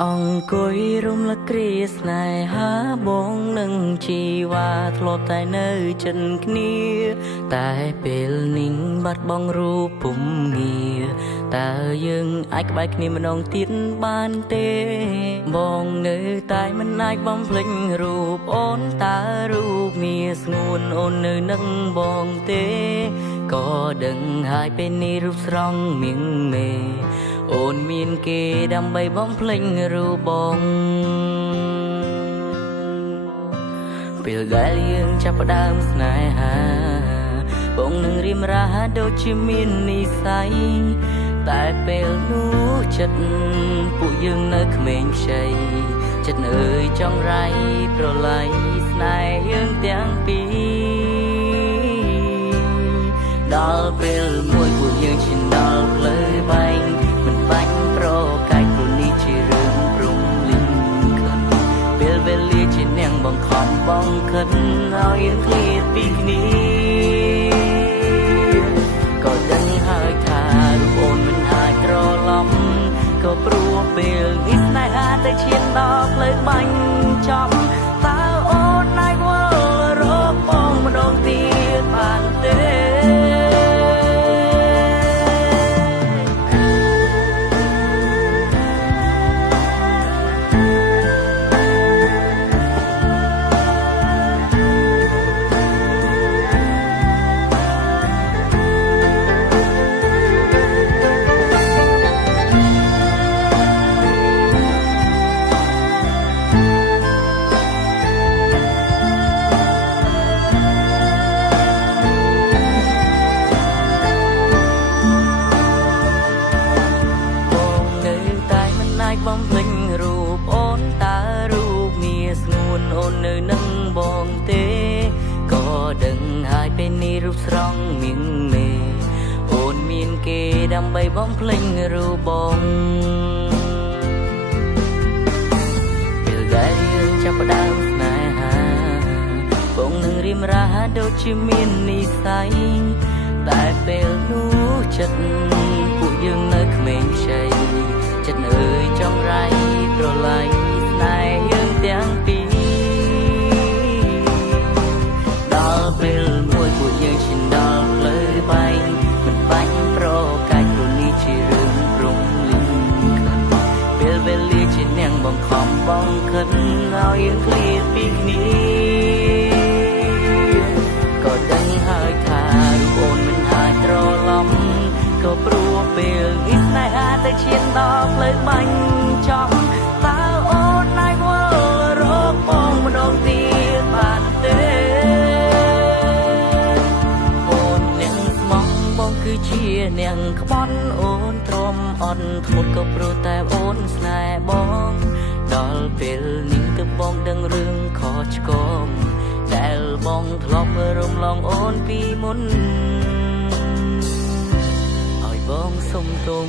អង្គុយរំលឹកគ្រាស្នេហាបងនឹងជីវ៉ាធ្លាប់តែនៅចិនគ្នាតែពេលនេះបាត់បង់រូបពុំងារតើយើងអាចក្បែរគ្នាម្ដងទៀតបានទេបងនៅតែមិនអាចបំភ្លេចរូបអូនតើរូបមានស្ងួនអូននៅនឹងបងទេក៏ដឹងហើយពេលនេះរូបស្រស់មៀងមេអូនមានគេដើម្បីបំភ្លេចរូបបងពេលដែលយើងចាប់ផ្ដើមស្នេហាបងនឹងរៀមរាដូចជាមាននិស្ស័យតែពេលនោះចិត្តពួកយើងនៅក្មេងខ្ចីចិត្តអើយចង់រៃប្រឡ័យស្នេហ៍យើងទាំងពីរដល់ពេលមួយពួកយើងឈានដល់ផ្លូវបែងមិនបាច់ប្រកែកព្រោះនេះជារឿងព្រំលីងខិនពេលវេលាជានាងបង្ខំបងខិនឲ្យយើងឃ្លាតពីគ្នាក៏ដឹងហើយថារូបអូនមិនអាចត្រឡប់ក៏ព្រោះពេលនេះស្នេហាតែឈានដល់ផ្លូវបាញ់ចំតើអូនអាចវល់រកបងម្ដងទៀតបានទេបំភ្លេចរូបអូនតើរូបមានស្ងួនអូននៅនឹងបងទេក៏ដឹងហើយពេលនេះរូបស្រស់មៀងមេអូនមានគេដើម្បីបំភ្លេចរូបបងពេលដែលយើងចាប់ផ្ដើមស្នេហាបងនឹងរៀមរាដូចជាមាននិស្ស័យតែពេលនោះចិត្តពួកយើងនៅក្មេងខ្ចីចិត្តអើយចង់រៃប្រឡ័យស្នេហ៍យើងទាំងពីរដល់ពេលមួយពួកយើងឈានដល់ផ្លូវបែងមិនបាច់ប្រកែកព្រោះនេះជារឿងព្រំលីងខិនពេលវេលាជានាងបង្ខំបងខិនឲ្យយើងឃ្លាតពីគ្នាក៏ដឹងហើយថារូបអូនមិនអាចត្រឡប់ក៏ព្រោះពេលនេះស្នេហាតែឈានដល់ផ្លូវបាញ់ចំតើអូនអាចវល់រកបងម្ដងទៀតបានទេអូននាងស្មងបងគឺជានាងក្បត់អូនទ្រាំអត់ធ្មត់ក៏ព្រោះតែអូនស្នេហ៍បងដល់ពេលនេះទើបបងដឹងរឿងខុសឆ្គងដែលបងធ្លាប់រំលងអូនពីមុនបងសុំទុំ